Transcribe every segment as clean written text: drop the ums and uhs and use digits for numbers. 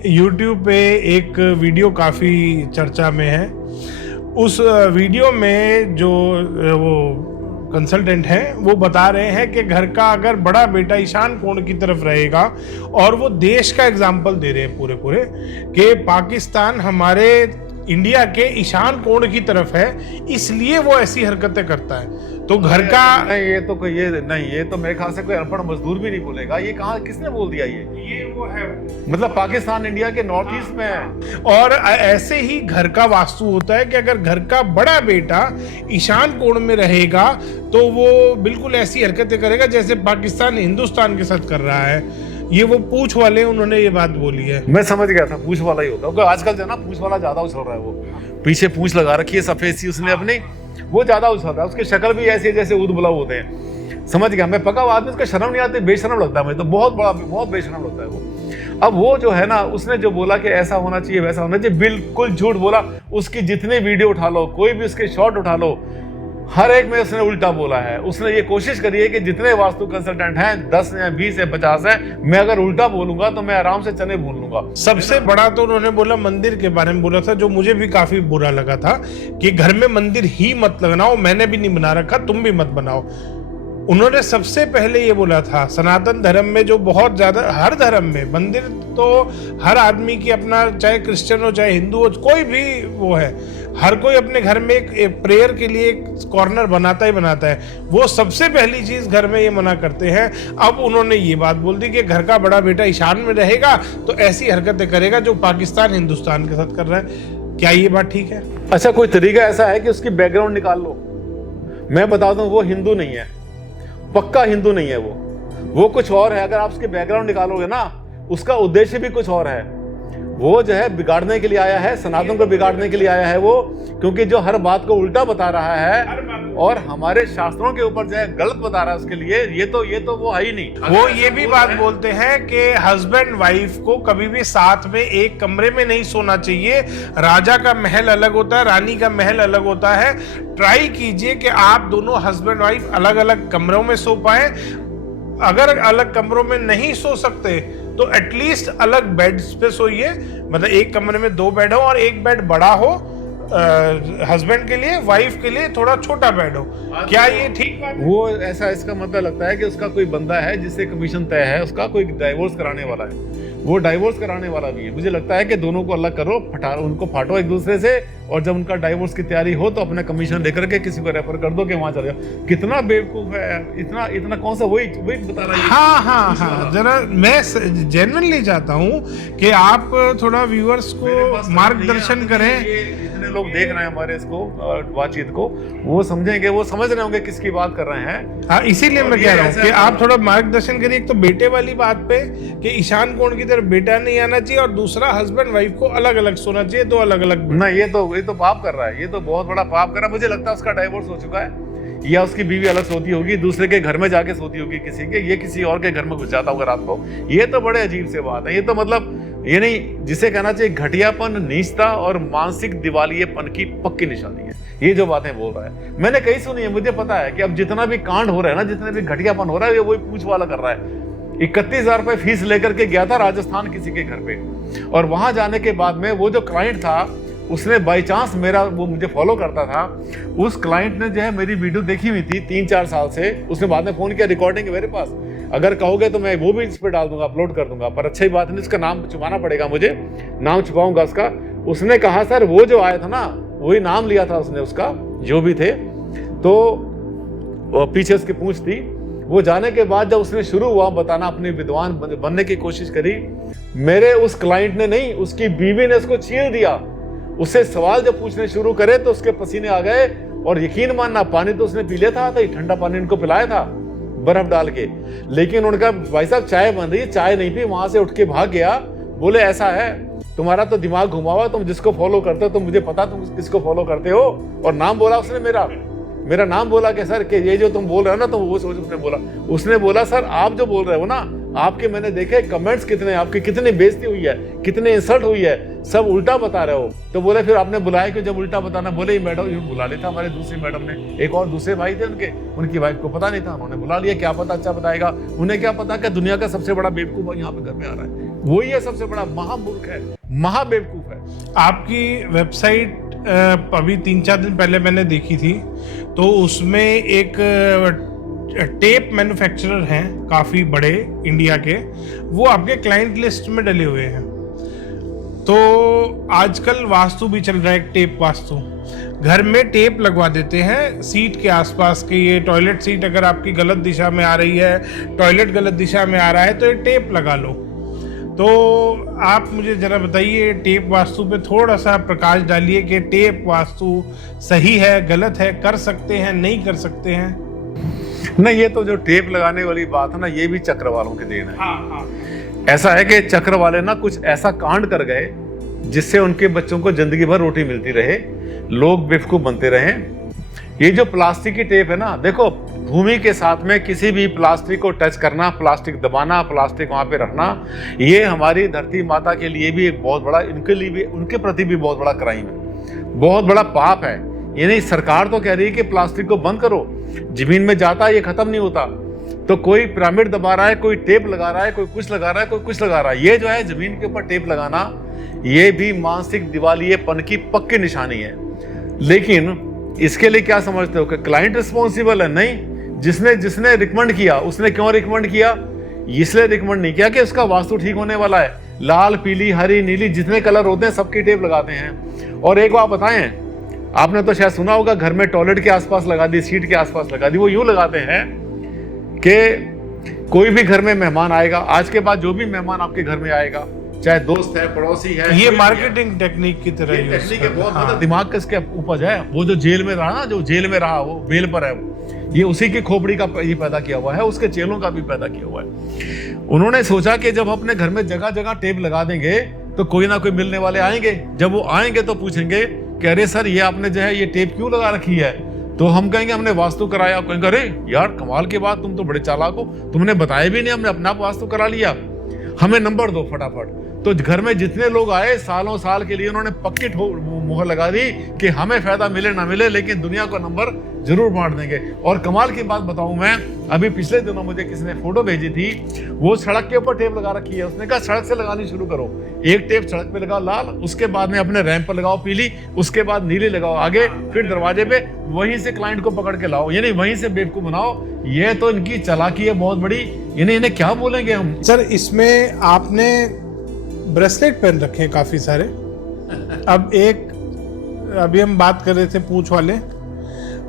YouTube पे एक video काफ़ी चर्चा में है। उस वीडियो में जो वो कंसल्टेंट हैं वो बता रहे हैं कि घर का अगर बड़ा बेटा ईशान कोण की तरफ रहेगा, और वो देश का एग्जाम्पल दे रहे हैं पूरे कि पाकिस्तान हमारे इंडिया के ईशान कोण की तरफ है, इसलिए वो ऐसी हरकतें करता है। तो घर का नहीं, ये तो मेरे ख्याल से कोई अनपढ़ मजदूर भी नहीं बोलेगा। ये कहाँ, किसने बोल दिया? ये वो है, मतलब पाकिस्तान इंडिया के नॉर्थ ईस्ट में है। और ऐसे ही घर का वास्तु होता है कि अगर घर का बड़ा बेटा ईशान कोण में रहेगा तो वो बिल्कुल ऐसी हरकतें करेगा जैसे पाकिस्तान हिंदुस्तान के साथ कर रहा है। ये वो पूछ वाले उन्होंने ये बात बोली है। मैं समझ गया था पूछ वाला ही होता है, क्योंकि आजकल जो है ना पूछ वाला ज्यादा उछल रहा है। वो पीछे पूछ लगा रखी है सफेद सी उसने अपनी, वो ज्यादा उछल रहा है। उसकी शक्ल भी ऐसी जैसे ऊद बुलाऊ होते हैं। समझ गया मैं, पका हुआ आदमी, उसका शर्म नहीं आती, बेशर्म लगता है मुझे तो, बहुत बेशर्म लगता है वो। अब वो जो है ना, उसने जो बोला कि ऐसा होना चाहिए वैसा होना चाहिए, बिल्कुल झूठ बोला। उसकी जितने वीडियो उठा लो, कोई भी उसके शॉट उठा लो, हर एक में उसने उल्टा बोला है। उसने ये कोशिश करी है कि जितने वास्तु कंसल्टेंट हैं 10 या 20 या 50 हैं, मैं अगर उल्टा बोलूंगा तो मैं आराम से चने भून लूंगा। सबसे बड़ा तो उन्होंने बोला मंदिर के बारे में बोला था, जो मुझे भी काफी बुरा लगा था कि घर में मंदिर ही मत लगाओ, मैंने भी नहीं बना रखा, तुम भी मत बनाओ। उन्होंने सबसे पहले ये बोला था सनातन धर्म में, जो बहुत ज्यादा, हर धर्म में मंदिर तो हर आदमी की अपना, चाहे क्रिश्चियन हो चाहे हिंदू हो, कोई भी वो है, हर कोई अपने घर में एक प्रेयर के लिए एक कॉर्नर बनाता है। वो सबसे पहली चीज घर में ये मना करते हैं। अब उन्होंने ये बात बोल दी कि घर का बड़ा बेटा ईशान में रहेगा तो ऐसी हरकतें करेगा जो पाकिस्तान हिंदुस्तान के साथ कर रहा है। क्या ये बात ठीक है? अच्छा, कोई तरीका ऐसा है कि उसकी बैकग्राउंड निकाल लो? मैं बता दूं, वो हिंदू नहीं है, पक्का हिंदू नहीं है वो कुछ और है। अगर आप उसके बैकग्राउंड निकालोगे ना, उसका उद्देश्य भी कुछ और है। वो जो है बिगाड़ने के लिए आया है, सनातन को बिगाड़ने के लिए आया है वो, क्योंकि जो हर बात को उल्टा बता रहा है और हमारे शास्त्रों के ऊपर जो है गलत बता रहा है उसके लिए, ये तो वो है ही नहीं। वो ये भी बात बोलते हैं कि हस्बैंड वाइफ को कभी भी साथ में एक कमरे में नहीं सोना चाहिए। राजा का महल अलग होता है, रानी का महल अलग होता है। ट्राई कीजिए कि आप दोनों हस्बैंड वाइफ अलग अलग कमरों में सो पाए। अगर अलग कमरों में नहीं सो सकते तो एटलीस्ट अलग बेड्स पे सोइए, मतलब एक कमरे में 2 बेड हो और एक बेड बड़ा हो हस्बैंड के लिए, वाइफ के लिए थोड़ा छोटा बेड हो। क्या ये ठीक बात है? वो ऐसा, इसका मतलब लगता है कि उसका कोई बंदा है जिससे कमीशन तय है, उसका कोई डाइवोर्स कराने वाला है, वो डाइवोर्स कराने वाला भी है। मुझे लगता है कि दोनों को अलग करो, उनको फाटो एक दूसरे से, और जब उनका डाइवोर्स की तैयारी हो तो अपना कमीशन लेकर के किसी को रेफर कर दो कि वहां चले जाओ। कितना बेवकूफ है, इतना कौन सा, वही बता रहा है। हाँ, जरा मैं जेन्युइनली चाहता हूँ कि आप थोड़ा व्यूअर्स को मार्गदर्शन करें। जितने लोग देख रहे हैं हमारे इसको बातचीत को, वो समझेंगे, वो समझ रहे होंगे किसकी बात कर रहे हैं। हाँ, इसीलिए मैं कह रहा हूँ कि आप थोड़ा मार्गदर्शन करिए। एक तो बेटे वाली बात पे कि ईशान कोण की तरफ बेटा नहीं आना चाहिए, और दूसरा हस्बैंड वाइफ को अलग अलग सोना चाहिए, 2 अलग अलग। नहीं, ये तो पाप कर रहा है, ये तो बहुत बड़ा पाप कर रहा है। मुझे लगता है उसका डाइवोर्स हो चुका है, या उसकी बीवी अलग सोती होगी, दूसरे के घर में जाके सोती होगी किसी के, ये किसी और के घर में घुस जाता होगा रात को। ये तो बड़े अजीब से बात है। ये तो मतलब, ये नहीं, जिसे कहना चाहिए घटियापन, नीचता और मानसिक दिवालियेपन की पक्की निशानी है ये जो बातें बोल रहा है। मैंने कहीं सुनी है, मुझे पता है कि अब जितना भी कांड हो रहा है ना, जितने भी घटियापन हो रहा है, वही पूछ वाला कर रहा है। 31,000 रुपए फीस लेकर के गया था राजस्थान किसी के घर पे, और वहां जाने के बाद में वो जो क्लाइंट था, उसने बाई चांस वो मुझे फॉलो करता था, उस क्लाइंट ने जो है मेरी वीडियो देखी हुई थी 3-4 साल से। उसने बाद में फोन किया, रिकॉर्डिंग है मेरे पास, अगर कहोगे तो मैं वो भी इस पर डाल दूंगा, अपलोड कर दूंगा, पर अच्छी बात नहीं, उसका नाम छुपाना पड़ेगा मुझे, नाम छुपाऊंगा उसका। उसने कहा सर, वो जो आया था ना, वही नाम लिया था उसने, उसका जो भी थे, तो पीछे उसकी पूंछ थी। वो जाने के बाद जब उसने शुरू हुआ बताना, अपनी विद्वान बनने की कोशिश करी, मेरे उस क्लाइंट ने नहीं, उसकी बीवी ने उसको चीर दिया। उससे सवाल जब पूछने शुरू करे तो उसके पसीने आ गए, और यकीन मानना, पानी तो उसने पी लिया था, ठंडा पानी इनको पिलाया था बर्फ डाल के, लेकिन उनका, भाई साहब चाय बन रही है, चाय नहीं पी, वहां से उठ के भाग गया। बोले ऐसा है, तुम्हारा तो दिमाग घुमा हुआ, तुम जिसको फॉलो करते हो, तो मुझे पता तुम किसको फॉलो करते हो। और नाम बोला उसने, मेरा नाम बोला कि सर, कि ये जो तुम बोल रहे हो ना, तो वो सोच, उसने बोला सर, आप जो बोल रहे हो ना, आपके मैंने देखे कमेंट्स कितने, आपकी कितनी बेइज्जती हुई है, कितने इंसल्ट हुई है, सब उल्टा बता रहे हो। तो बोले फिर आपने बुलाया कि जब उल्टा बताना, बोले ये मैडम, ये बुला लेता हमारे दूसरी मैडम ने, एक और दूसरे भाई थे उनकी वाइफ को पता नहीं था, उन्होंने बुला लिया, क्या पता अच्छा बताएगा, उन्हें क्या पता कि दुनिया का सबसे बड़ा बेवकूफ यहाँ पे घर में आ रहा है, वही है सबसे बड़ा महामूर्ख है, महाबेवकूफ है। आपकी वेबसाइट अभी 3-4 दिन पहले मैंने देखी थी, तो उसमें एक टेप मैन्युफैक्चरर हैं काफ़ी बड़े इंडिया के, वो आपके क्लाइंट लिस्ट में डले हुए हैं। तो आजकल वास्तु भी चल रहा है, एक टेप वास्तु, घर में टेप लगवा देते हैं सीट के आसपास के, ये टॉयलेट सीट अगर आपकी गलत दिशा में आ रही है, टॉयलेट गलत दिशा में आ रहा है, तो ये टेप लगा लो। तो आप मुझे जरा बताइए, टेप वास्तु पे थोड़ा सा प्रकाश डालिए कि टेप वास्तु सही है, गलत है, कर सकते हैं, नहीं कर सकते हैं? नहीं, ये तो जो टेप लगाने वाली बात है ना, ये भी चक्र वालों के देन है। हाँ। ऐसा है कि चक्र वाले ना कुछ ऐसा कांड कर गए जिससे उनके बच्चों को जिंदगी भर रोटी मिलती रहे, लोग बेवकूफ बनते रहे। ये जो प्लास्टिक की टेप है ना, देखो भूमि के साथ में किसी भी प्लास्टिक को टच करना, प्लास्टिक दबाना, प्लास्टिक वहां पे रखना, ये हमारी धरती माता के लिए भी एक बहुत बड़ा, इनके लिए भी, उनके प्रति भी बहुत बड़ा क्राइम है, बहुत बड़ा पाप है। ये नहीं, सरकार तो कह रही है कि प्लास्टिक को बंद करो, जमीन में जाता है, ये खत्म नहीं होता, तो कोई पिरामिड दबा रहा है, कोई टेप लगा रहा है, कोई कुछ लगा रहा है, कोई कुछ लगा रहा है। ये जो है जमीन के ऊपर टेप लगाना, ये भी मानसिक दिवालियेपन की पक्की निशानी है। लेकिन इसके लिए क्या समझते हो कि क्लाइंट रिस्पॉन्सिबल है? नहीं, जिसने रिकमेंड किया, उसने क्यों रिकमेंड किया? इसलिए रिकमेंड नहीं किया कि उसका वास्तु ठीक होने वाला है। लाल, पीली, हरी, नीली जितने कलर होते हैं सबकी टेप लगाते हैं। और एक बात बताएं, आपने तो शायद सुना होगा, घर में टॉयलेट के आसपास लगा दी, सीट के आसपास लगा दी। वो यूं लगाते हैं कि कोई भी घर में मेहमान आएगा, आज के बाद जो भी मेहमान आपके घर में आएगा, चाहे दोस्त है, पड़ोसी है, ये मार्केटिंग टेक्निक की तरह यूज टेक्निक है, बहुत हाँ। दिमाग किसके उपज है? वो जो जेल में रहा ना, जो जेल में रहा, वो बेल पर है, ये उसी की खोपड़ी का ये पैदा किया हुआ है, उसके चेलों का भी पैदा किया हुआ है। उन्होंने सोचा कि जब अपने घर में जगह जगह टेप लगा देंगे तो कोई ना कोई मिलने वाले आएंगे। जब वो आएंगे तो पूछेंगे कि अरे सर, ये आपने जो है ये टेप क्यों लगा रखी है? तो हम कहेंगे हमने वास्तु कराया। कहेंगे अरे यार कमाल की बात, तुम तो बड़े चालाक हो, तुमने बताया भी नहीं, हमने अपना वास्तु करा लिया, हमें नंबर दो फटाफट। तो घर में जितने लोग आए, सालों साल के लिए उन्होंने पक्की मुहर लगा दी कि हमें फायदा मिले ना मिले, लेकिन दुनिया को नंबर जरूर बांट देंगे। और कमाल की बात बताऊं मैं, अभी पिछले दिनों मुझे किसी ने फोटो भेजी थी, वो सड़क के ऊपर टेप लगा रखी है। उसने कहा सड़क से लगानी शुरू करो, एक टेप सड़क पे लगाओ लाल, उसके बाद में अपने रैंप पर लगाओ पीली, उसके बाद नीली लगाओ आगे, फिर दरवाजे पे, वहीं से क्लाइंट को पकड़ के लाओ, यानी वहीं से बेवकूफ बनाओ। ये तो इनकी चालाकी है बहुत बड़ी, यानी इन्हें क्या बोलेंगे हम। सर, इसमें आपने ब्रेसलेट पहन रखे हैं काफी सारे। अब अभी हम बात कर रहे थे पूंछ वाले,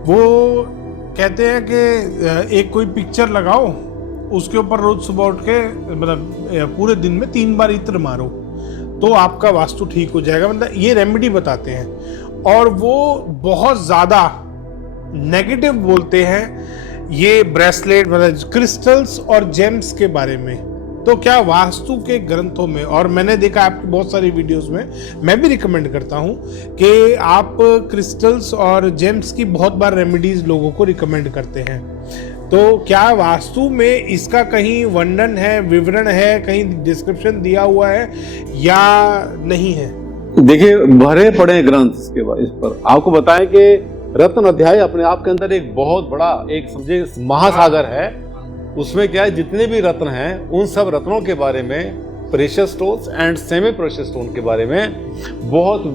वो कहते हैं कि एक कोई पिक्चर लगाओ, उसके ऊपर रोज सुबह उठ के, मतलब पूरे दिन में 3 बार इत्र मारो तो आपका वास्तु ठीक हो जाएगा, मतलब ये रेमेडी बताते हैं। और वो बहुत ज्यादा नेगेटिव बोलते हैं ये ब्रेसलेट, मतलब क्रिस्टल्स और जेम्स के बारे में। तो क्या वास्तु के ग्रंथों में, और मैंने देखा आपकी बहुत सारी वीडियोस में, मैं भी रिकमेंड करता हूं कि आप क्रिस्टल्स और जेम्स की बहुत बार रेमेडीज लोगों को रिकमेंड करते हैं, तो क्या वास्तु में इसका कहीं वर्णन है, विवरण है, कहीं डिस्क्रिप्शन दिया हुआ है या नहीं है? देखिए, भरे पड़े ग्रंथ इसके बाद, इस पर आपको बताएं कि रत्न अध्याय अपने आप के अंदर एक बहुत बड़ा, एक समझे महासागर है। उसमें क्या है, जितने भी रत्न हैं उन सब रत्नों के बारे में, precious stones and semi precious stone के बारे में बहुत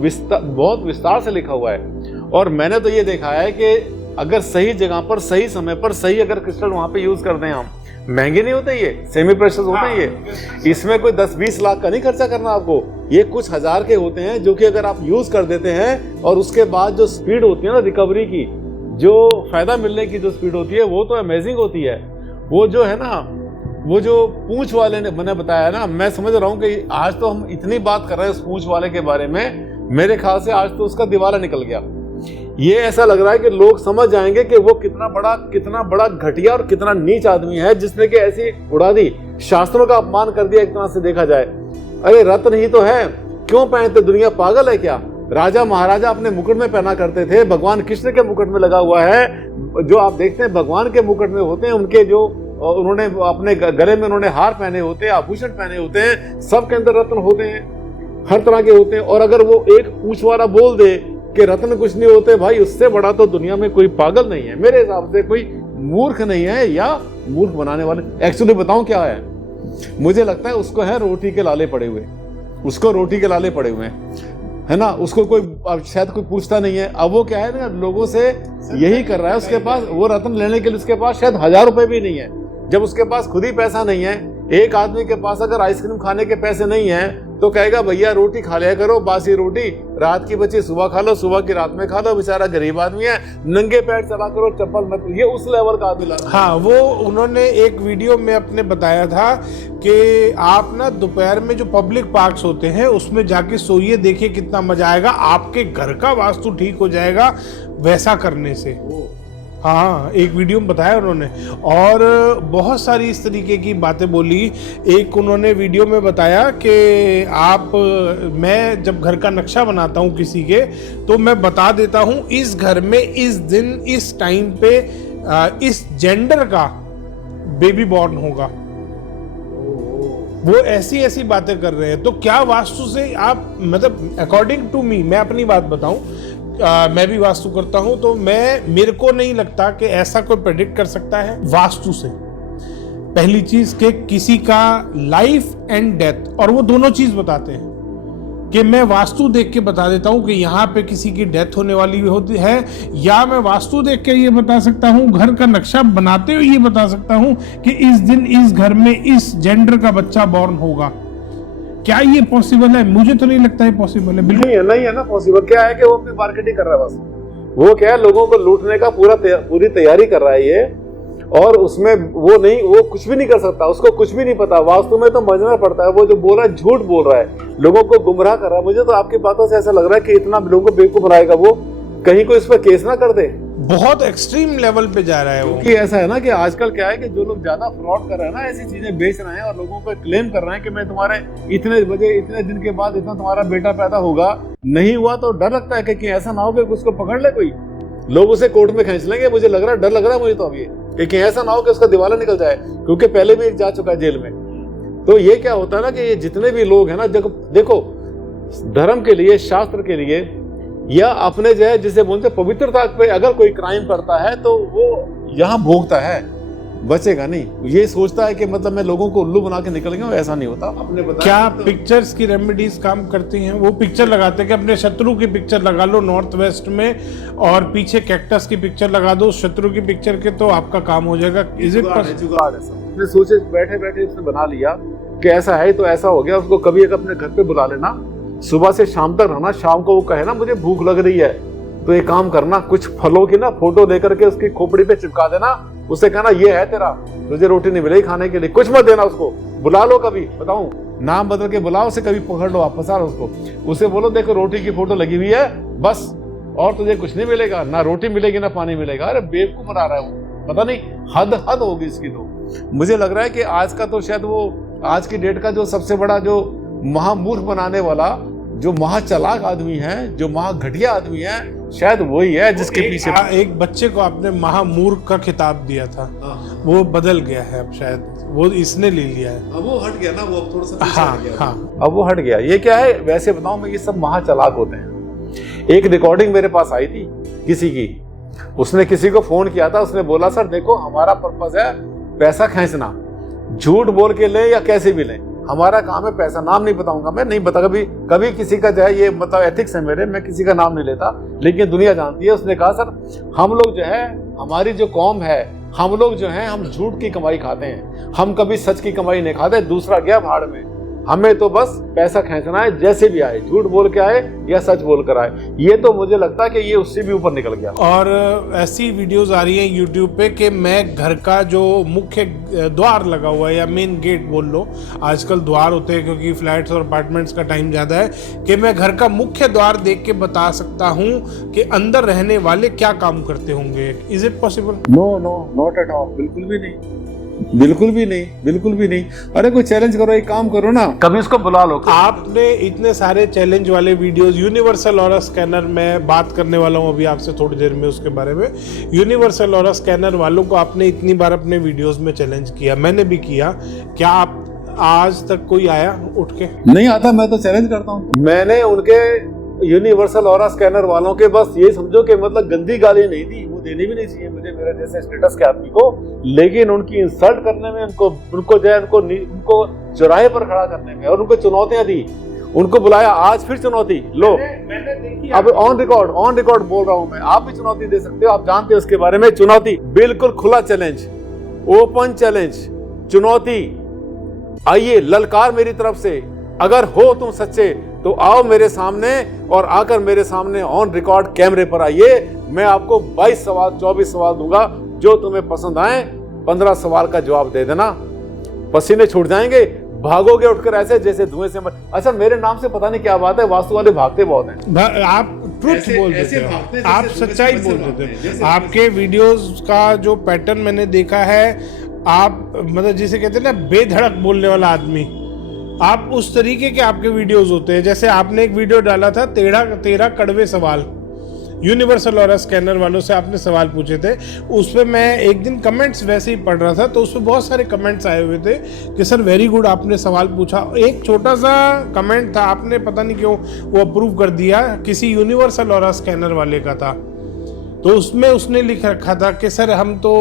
विस्तार से लिखा हुआ है। और मैंने तो ये देखा है कि अगर सही जगह पर, सही समय पर, सही अगर क्रिस्टल वहां पे यूज कर दें हम, महंगे नहीं होते ये, सेमी प्रेशियस होते हैं ये, इसमें कोई 10-20 लाख का नहीं खर्चा करना आपको, ये कुछ हजार के होते हैं, जो कि अगर आप यूज कर देते हैं और उसके बाद जो स्पीड होती है ना रिकवरी की, जो फायदा मिलने की जो स्पीड होती है, वो तो अमेजिंग होती है। वो जो है ना, वो जो पूंछ वाले ने मैंने बताया ना, मैं समझ रहा हूँ कि आज तो हम इतनी बात कर रहे हैं उस पूंछ वाले के बारे में, मेरे ख्याल से आज तो उसका दिवाला निकल गया। ये ऐसा लग रहा है कि लोग समझ जाएंगे कि वो कितना बड़ा घटिया और कितना नीच आदमी है, जिसने कि ऐसी उड़ा दी, शास्त्रों का अपमान कर दिया एक तरह से देखा जाए। अरे रत्न ही तो है, क्यों पहनते? दुनिया पागल है क्या? राजा महाराजा अपने मुकुट में पहना करते थे, भगवान कृष्ण के मुकुट में लगा हुआ है, जो आप देखते हैं भगवान के मुकुट में होते हैं उनके जो उन्होंने अपने गले में उन्होंने हार पहने होते हैं, आभूषण पहने होते हैं, सबके अंदर रत्न होते हैं, हर तरह के होते हैं। और अगर वो एक पूछ वाला बोल दे कि रत्न कुछ नहीं होते, भाई उससे बड़ा तो दुनिया में कोई पागल नहीं है, मेरे हिसाब से कोई मूर्ख नहीं है, या मूर्ख बनाने वाले। एक्चुअली बताऊं क्या है, मुझे लगता है उसको है रोटी के लाले पड़े हुए, उसको रोटी के लाले पड़े हुए है ना, उसको कोई अब शायद कोई पूछता नहीं है। अब वो क्या है ना, लोगों से यही कर रहा है, उसके पास वो रत्न लेने के लिए उसके पास शायद 1000 रुपए भी नहीं है। जब उसके पास खुद ही पैसा नहीं है, एक आदमी के पास अगर आइसक्रीम खाने के पैसे नहीं है तो कहेगा भैया रोटी खा लिया करो, बासी रोटी, रात की बची सुबह खा लो, सुबह की रात में खा लो, बेचारा गरीब आदमी है, नंगे पैर चला करो, चप्पल मत। ये उस लेवल का आदमी। हाँ, वो उन्होंने एक वीडियो में अपने बताया था कि आप ना दोपहर में जो पब्लिक पार्क्स होते हैं उसमें जाके सोइए, देखिए कितना मजा आएगा, आपके घर का वास्तु ठीक हो जाएगा वैसा करने से। हाँ, एक वीडियो में बताया उन्होंने, और बहुत सारी इस तरीके की बातें बोली। एक उन्होंने वीडियो में बताया कि मैं जब घर का नक्शा बनाता हूँ किसी के, तो मैं बता देता हूँ इस घर में इस दिन इस टाइम पे इस जेंडर का बेबी बॉर्न होगा। वो ऐसी ऐसी बातें कर रहे हैं। तो क्या वास्तु से आप, मतलब अकॉर्डिंग टू मी, मैं अपनी बात बताऊं, मैं भी वास्तु करता हूं, तो मेरे को नहीं लगता कि ऐसा कोई प्रेडिक्ट कर सकता है वास्तु से। पहली चीज कि किसी का लाइफ एंड डेथ, और वो दोनों चीज बताते हैं कि मैं वास्तु देख के बता देता हूं कि यहाँ पे किसी की डेथ होने वाली होती है, या मैं वास्तु देख के ये बता सकता हूं, घर का नक्शा बनाते हुए ये बता सकता हूं कि इस दिन इस घर में इस जेंडर का बच्चा बॉर्न होगा। क्या ये पॉसिबल है? मुझे तो नहीं लगता है पॉसिबल है। बिल्कुल नहीं है ना पॉसिबल। क्या है कि वो अपनी मार्केटिंग कर रहा है बस। वो क्या है, लोगों को लूटने का पूरी तैयारी कर रहा है ये, और उसमें वो कुछ भी नहीं कर सकता, उसको कुछ भी नहीं पता। वास्तु में तो मजना पड़ता है। वो जो बोल रहा है झूठ बोल रहा है, लोगों को गुमराह कर रहा है। मुझे तो आपकी बातों से ऐसा लग रहा है कि इतना लोगों को बेवकूफ बनाएगा वो, कहीं कोई इस पर केस ना कर दे। बहुत एक्सट्रीम लेवल पे जा रहा है वो। कि ऐसा है ना कि आजकल क्या है कि जो लोग ज्यादा फ्रॉड कर रहे हैं ना, ऐसी चीजें बेच रहे हैं और लोगों को क्लेम कर रहे हैं कि मैं तुम्हारे इतने बजे इतने दिन के बाद इतना तुम्हारा बेटा पैदा होगा, नहीं हुआ तो डर लगता है कि ऐसा ना हो कि उसको पकड़ ले कोई, लोग उसे कोर्ट में खींच लेंगे। मुझे लग रहा है, डर लग रहा है मुझे तो अब ये कि ऐसा ना हो कि उसका दिवाला निकल जाए, क्योंकि पहले भी एक जा चुका है जेल में। तो ये क्या होता है ना कि ये जितने भी लोग हैं ना, देखो धर्म के लिए, शास्त्र के लिए, या अपने जो है जिसे बोलते पवित्रता पे अगर कोई क्राइम करता है तो वो यहाँ भोगता है, बचेगा नहीं। ये सोचता है कि मतलब मैं लोगों को उल्लू बना के निकल गया, ऐसा नहीं होता। अपने क्या पिक्चर्स की रेमेडीज काम करती हैं? वो पिक्चर लगाते हैं कि अपने शत्रु की पिक्चर लगा लो नॉर्थ वेस्ट में, और पीछे कैक्टस की पिक्चर लगा दो शत्रु की पिक्चर के, तो आपका काम हो जाएगा। इज इट जुगाड़ है सब। उसने सोचे बैठे बैठे उसने बना लिया कि ऐसा है तो ऐसा हो गया। उसको कभी एक अपने घर पे बुला लेना, सुबह से शाम तक रहना, शाम को वो कहे ना मुझे भूख लग रही है, तो एक काम करना, कुछ फलों की ना फोटो लेकर के उसकी खोपड़ी पे चिपका देना, उससे कहना ये है तेरा, तुझे रोटी नहीं मिलेगी खाने के लिए, कुछ मत देना उसको। बुला लो कभी, बताऊं, नाम बदल के बुलाओ उसे, कभी पकड़ लो, आप फंसा लो उसको, उसे बोलो देखो रोटी की फोटो लगी हुई है बस, और तुझे कुछ नहीं मिलेगा, ना रोटी मिलेगी ना पानी मिलेगा। अरे बेवकूफ बना रहा है वो, पता नहीं हद होगी इसकी। तो मुझे लग रहा है कि आज का तो शायद वो आज की डेट का जो सबसे बड़ा जो महामूर्ख बनाने वाला, जो महाचालाक आदमी है, जो महाघटिया आदमी है, शायद वही है जिसके पीछे। एक बच्चे को आपने महामूर्ख का खिताब दिया था, वो बदल गया है अब, शायद वो इसने ले लिया है। अब वो हट गया ना, वो अब थोड़ा सा हाँ, हट गया। हाँ। अब वो हट गया। ये क्या है, वैसे बताऊं मैं, ये सब महाचालाक होते हैं। एक रिकॉर्डिंग मेरे पास आई थी किसी की, उसने किसी को फोन किया था, उसने बोला सर देखो हमारा पर्पस है पैसा खींचना, झूठ बोल के लें या कैसे भी लें, हमारा काम है पैसा। नाम नहीं बताऊंगा मैं, नहीं बता कभी किसी का जो है, ये मतलब एथिक्स है मेरे, मैं किसी का नाम नहीं लेता, लेकिन दुनिया जानती है। उसने कहा सर हम लोग जो है, हमारी जो कौम है, हम लोग जो है, हम झूठ की कमाई खाते हैं, हम कभी सच की कमाई नहीं खाते। दूसरा गया भाड़ में, हमें तो बस पैसा खींचना है, जैसे भी आए, झूठ बोल के आए या सच बोल कर आए। ये तो मुझे लगता है कि ये उससे भी ऊपर निकल गया। और ऐसी वीडियोस आ रही हैं यूट्यूब पे कि मैं घर का जो मुख्य द्वार लगा हुआ है, या मेन गेट बोल लो, आजकल द्वार होते हैं क्योंकि फ्लैट्स और अपार्टमेंट्स का टाइम ज़्यादा है, कि मैं घर का मुख्य द्वार देख के बता सकता हूँ कि अंदर रहने वाले क्या काम करते होंगे। Is it possible? No, not at all, बिल्कुल भी नहीं। बिल्कुल भी नहीं, बिल्कुल भी नहीं। अरे कोई चैलेंज करो, एक काम करो ना, कभी उसको बुला लो। आपने इतने सारे चैलेंज वाले वीडियोस, यूनिवर्सल ऑरा स्कैनर में बात करने वाला हूं अभी आपसे थोड़ी देर में उसके बारे में। यूनिवर्सल ऑरा स्कैनर वालों को आपने इतनी बार अपने वीडियोस में चैलेंज किया, मैंने भी किया, क्या आप आज तक कोई आया उठ के? नहीं आता, मैं तो चैलेंज करता हूँ। मैंने उनके यूनिवर्सल ऑरा स्कैनर वालों के बस ये समझो कि मतलब गंदी गाली नहीं दी, वो देनी भी नहीं चाहिए मुझे, मेरे जैसे स्टेटस के आदमी को, लेकिन उनकी इंसल्ट करने में, उनको जो है उनको चौराहे पर खड़ा करने में, और उनको चुनौतियां दी, उनको बुलाया, आज फिर चुनौती लो। मैंने देखी, अब ऑन रिकॉर्ड बोल रहा हूं मैं, आप भी चुनौती दे सकते हो, आप जानते हो उसके बारे में। चुनौती बिल्कुल खुला चैलेंज, ओपन चैलेंज, चुनौती। आइए, ललकार मेरी तरफ से, अगर हो तुम सच्चे तो आओ मेरे सामने, और आकर मेरे सामने ऑन रिकॉर्ड कैमरे पर आइए। मैं आपको 22 सवाल 24 सवाल दूंगा, जो तुम्हें पसंद आए 15 सवाल का जवाब दे देना, पसीने छूट जाएंगे, भागोगे उठकर ऐसे जैसे धुएं से। अच्छा, मेरे नाम से पता नहीं क्या बात है, वास्तु वाले भागते बहुत हैं। आप ट्रुथ बोल देते हो, आप सच्चाई बोल देते हो। आपके वीडियोस का जो पैटर्न मैंने देखा है, आप मतलब जिसे कहते हैं ना बेधड़क बोलने वाला आदमी, आप उस तरीके के आपके वीडियोस होते हैं। जैसे आपने एक वीडियो डाला था 13 कड़वे सवाल, यूनिवर्सल ऑरा स्कैनर वालों से आपने सवाल पूछे थे। उस पर मैं एक दिन कमेंट्स वैसे ही पढ़ रहा था, तो उस पर बहुत सारे कमेंट्स आए हुए थे कि सर वेरी गुड, आपने सवाल पूछा। एक छोटा सा कमेंट था, आपने पता नहीं क्यों वो अप्रूव कर दिया, किसी यूनिवर्सल ऑरा स्कैनर वाले का था, तो उसमें उसने लिख रखा था कि सर हम तो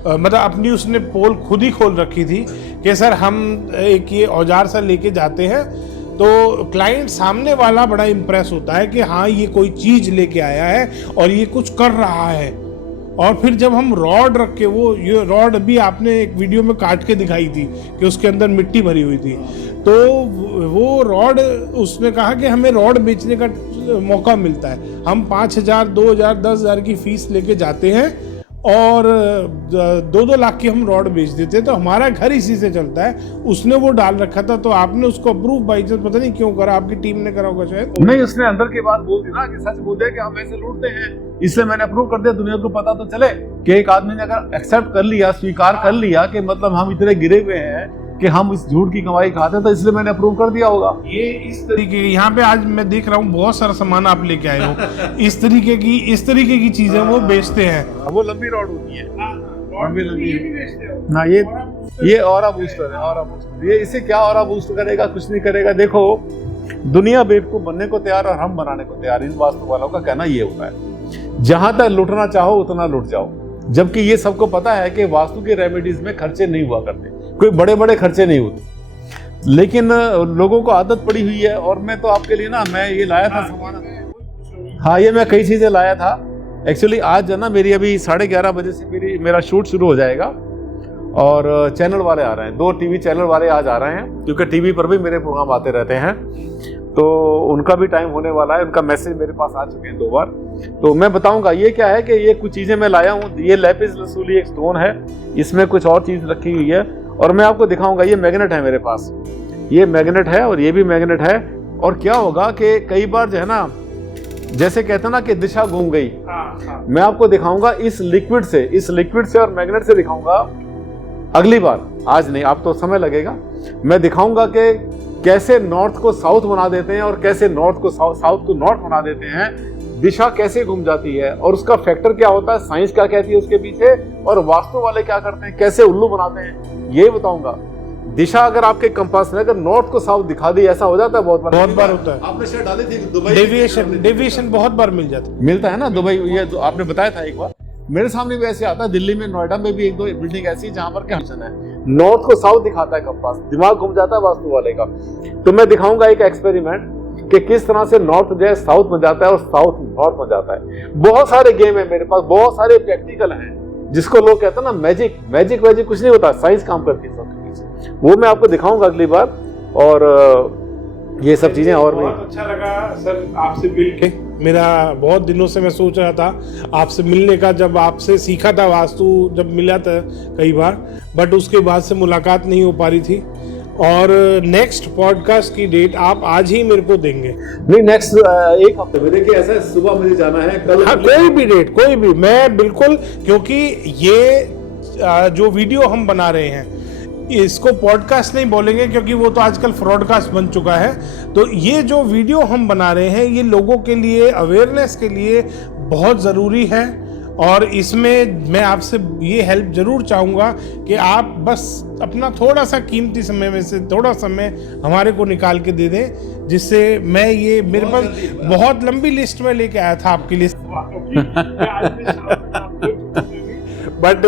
मतलब अपनी उसने पोल खुद ही खोल रखी थी कि सर हम एक ये औजार सा लेके जाते हैं, तो क्लाइंट सामने वाला बड़ा इम्प्रेस होता है कि हाँ ये कोई चीज़ लेके आया है और ये कुछ कर रहा है। और फिर जब हम रॉड रख के, वो ये रॉड भी आपने एक वीडियो में काट के दिखाई थी कि उसके अंदर मिट्टी भरी हुई थी, तो वो रॉड उसने कहा कि हमें रॉड बेचने का मौका मिलता है, हम 5,000 2,000 10,000 की फीस लेके जाते हैं और 2-2 लाख की हम रॉड बेच देते हैं, तो हमारा घर इसी से चलता है। उसने वो डाल रखा था, तो आपने उसको अप्रूव बाई चांस पता नहीं क्यों करा, आपकी टीम ने करा होगा शायद। नहीं, उसने अंदर की बात बोल दी ना, कि सच बोल दिया कि हम ऐसे लूटते हैं, इससे मैंने अप्रूव कर दिया, दुनिया को पता तो चले कि एक आदमी ने अगर एक्सेप्ट कर लिया, स्वीकार कर लिया कि मतलब हम इतने गिरे हुए हैं कि हम इस झूठ की कमाई खाते हैं, तो इसलिए मैंने अप्रूव कर दिया होगा। ये इस तरीके, यहाँ पे आज मैं देख रहा हूँ बहुत सारा सामान आप लेके आए हो, इस तरीके की चीजें वो बेचते हैं। वो लंबी रॉड होती है, ना ये ऑरा बूस्टर है, ऑरा बूस्टर। ये इसे क्या ऑरा बूस्ट करेगा? कुछ नहीं करेगा। देखो, दुनिया बेवकूफ बनने को तैयार और हम बनाने को तैयार, इन वास्तु वालों का कहना ये होता है। जहां तक लुटना चाहो उतना लुट जाओ, जबकि ये सबको पता है कि वास्तु के रेमेडीज में खर्चे नहीं हुआ करते, कोई बड़े बड़े खर्चे नहीं होते, लेकिन लोगों को आदत पड़ी हुई है। और मैं तो आपके लिए ना, मैं ये लाया था सामान, हाँ ये मैं कई चीजें लाया था एक्चुअली। आज ना मेरी अभी 11:30 बजे से मेरा शूट शुरू हो जाएगा, और चैनल वाले आ रहे हैं, 2 टीवी चैनल वाले आज आ रहे हैं, क्योंकि टीवी पर भी मेरे प्रोग्राम आते रहते हैं, तो उनका भी टाइम होने वाला है। उनका मैसेज मेरे पास आ चुके हैं 2 बार, तो मैं बताऊंगा। ये क्या है कि ये कुछ चीजें मैं लाया हूँ। ये लैपिस लसूली एक स्टोन है, इसमें कुछ और चीज रखी हुई है, और मैं आपको दिखाऊंगा। ये मैग्नेट है मेरे पास, ये मैग्नेट है और ये भी मैग्नेट है। और क्या होगा कि कई बार जो है ना, जैसे कहते हैं ना कि दिशा घूम गई, मैं आपको दिखाऊंगा इस लिक्विड से और मैग्नेट से दिखाऊंगा अगली बार। आज नहीं, आप तो समय लगेगा। मैं दिखाऊंगा कि कैसे नॉर्थ को साउथ बना देते हैं और कैसे नॉर्थ को साउथ को नॉर्थ बना देते हैं, दिशा कैसे घूम जाती है और उसका फैक्टर क्या होता है, साइंस क्या कहती है उसके पीछे, और वास्तु वाले क्या करते हैं, कैसे उल्लू बनाते हैं, ये बताऊंगा। दिशा अगर आपके कंपास में अगर नॉर्थ को साउथ दिखा दी, ऐसा हो जाता है बहुत बार होता है। आपने शेयर डाली थी दुबई, डेविएशन बहुत बार मिलता है ना दुबई। ये आपने बताया था एक बार, मेरे सामने भी ऐसे आता है। दिल्ली में, नोएडा में भी 1-2 बिल्डिंग ऐसी है जहां पर क्या है, नॉर्थ को साउथ दिखाता है कंपास, दिमाग घूम जाता है वास्तु वाले का। तो मैं दिखाऊंगा एक एक्सपेरिमेंट कि किस तरह से नॉर्थ जो है साउथ बन जाता है और साउथ नॉर्थ बन जाता है। बहुत सारे गेम है मेरे पास, बहुत सारे प्रैक्टिकल हैं, जिसको लोग कहते हैं ना मैजिक कुछ नहीं होता, साइंस काम करती है सबके पीछे। वो मैं आपको दिखाऊंगा अगली बार। और ये सब चीजें और भी बहुत अच्छा लगा सर आपसे मिल के। मेरा बहुत दिनों से मैं सोच रहा था आपसे मिलने का, जब आपसे सीखा था वास्तु, जब मिला था कई बार, बट उसके बाद से मुलाकात नहीं हो पा रही थी। और नेक्स्ट पॉडकास्ट की डेट आप आज ही मेरे को देंगे? नहीं, नेक्स्ट 1 हफ्ते में। देखिए ऐसा है, सुबह मुझे जाना है, कल हाँ, कोई भी डेट, कोई भी, मैं बिल्कुल, क्योंकि ये जो वीडियो हम बना रहे हैं, इसको पॉडकास्ट नहीं बोलेंगे क्योंकि वो तो आजकल ब्रॉडकास्ट बन चुका है। तो ये जो वीडियो हम बना रहे हैं ये लोगों के लिए, अवेयरनेस के लिए बहुत ज़रूरी है। और इसमें मैं आपसे ये हेल्प ज़रूर चाहूँगा कि आप बस अपना थोड़ा सा कीमती समय में से थोड़ा समय हमारे को निकाल के दे दें, जिससे मैं ये मेरे पास बहुत लंबी लिस्ट में लेके आया था आपकी लिस्ट बट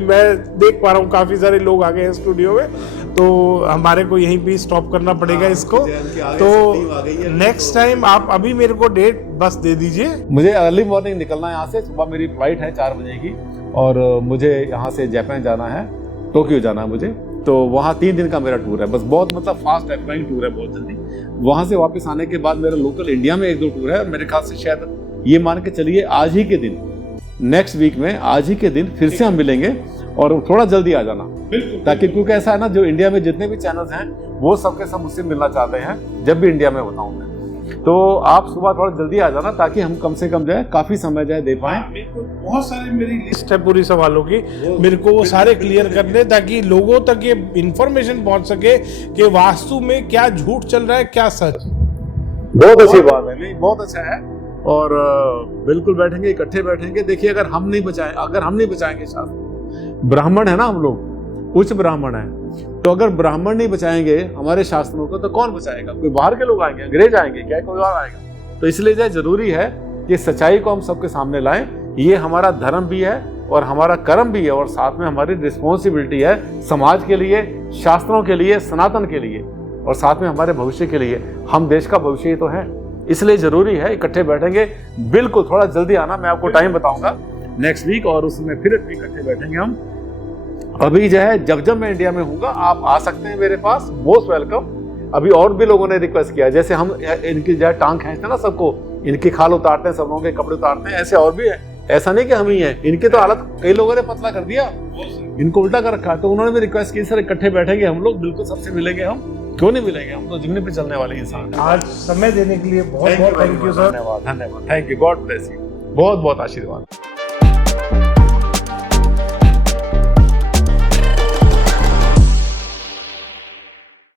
मैं देख पा रहा हूँ काफ़ी सारे लोग आ गए हैं स्टूडियो में, तो हमारे को यहीं पे स्टॉप करना पड़ेगा इसको। तो नेक्स्ट टाइम आप अभी मेरे को डेट बस दे दीजिए। मुझे अर्ली मॉर्निंग निकलना है यहाँ से, सुबह मेरी फ्लाइट है 4 बजे की, और मुझे यहाँ से जापान जाना है, टोक्यो जाना है मुझे। तो वहाँ 3 दिन का मेरा टूर है, बस बहुत मतलब फास्ट फ्लाइंग टूर है, बहुत जल्दी। वहाँ से वापस आने के बाद मेरा लोकल इंडिया में 1-2 टूर है, और मेरे ख्याल से शायद ये मान के चलिए आज ही के दिन, नेक्स्ट वीक में आज ही के दिन फिर से हम मिलेंगे, और थोड़ा जल्दी आ जाना, ताकि क्योंकि ऐसा है ना, जो इंडिया में जितने भी चैनल्स हैं वो सबके सब मुझसे मिलना चाहते हैं जब भी इंडिया में होता हूँ मैं। तो आप सुबह थोड़ा जल्दी आ जाना, ताकि हम कम से कम जाए काफी समय जाए दे पाए। बहुत सारे मेरी लिस्ट है पूरी सवालों की, मेरे को वो सारे क्लियर कर ले, ताकि लोगों तक ये इंफॉर्मेशन पहुंच सके कि वास्तु में क्या झूठ चल रहा है, क्या सच। बहुत अच्छी बात है, नहीं बहुत अच्छा है। और बिल्कुल बैठेंगे, इकट्ठे बैठेंगे। देखिए, अगर हम नहीं बचाएंगे शास्त्र, ब्राह्मण है ना हम लोग, उच्च ब्राह्मण है, तो अगर ब्राह्मण नहीं बचाएंगे हमारे शास्त्रों को तो कौन बचाएगा? कोई बाहर के लोग आएंगे, अंग्रेज आएंगे क्या, कोई और आएगा? तो इसलिए जरूरी है कि सच्चाई को हम सबके सामने लाएं। ये हमारा धर्म भी है और हमारा कर्म भी है, और साथ में हमारी रिस्पॉन्सिबिलिटी है समाज के लिए, शास्त्रों के लिए, सनातन के लिए, और साथ में हमारे भविष्य के लिए। हम देश का भविष्य ही तो है, इसलिए जरूरी है इकट्ठे बैठेंगे। बिल्कुल थोड़ा जल्दी आना, मैं आपको टाइम बताऊंगा नेक्स्ट वीक, और उसमें फिर इकट्ठे बैठेंगे हम। अभी जो है जब मैं इंडिया में हूँगा, आप आ सकते हैं मेरे पास, मोस्ट वेलकम। अभी और भी लोगों ने रिक्वेस्ट किया, जैसे हम इनकी जो है टांग खींचते ना सबको, इनकी खाल उतारते हैं, सब लोगों के कपड़े उतारते हैं, ऐसे और भी है। ऐसा नहीं कि हम ही हैं, इनकी तो हालत कई लोगों ने पतला कर दिया, इनको उल्टा कर रखा है। तो उन्होंने भी रिक्वेस्ट की, सर इकट्ठे बैठेंगे हम लोग, बिल्कुल सबसे मिलेंगे हम, क्यों नहीं मिलेंगे, हम तो जिम्मे पे चलने वाले इंसान। आज समय देने के लिए बहुत बहुत थैंक यू सर। धन्यवाद, thank you, God bless you, बहुत बहुत आशीर्वाद।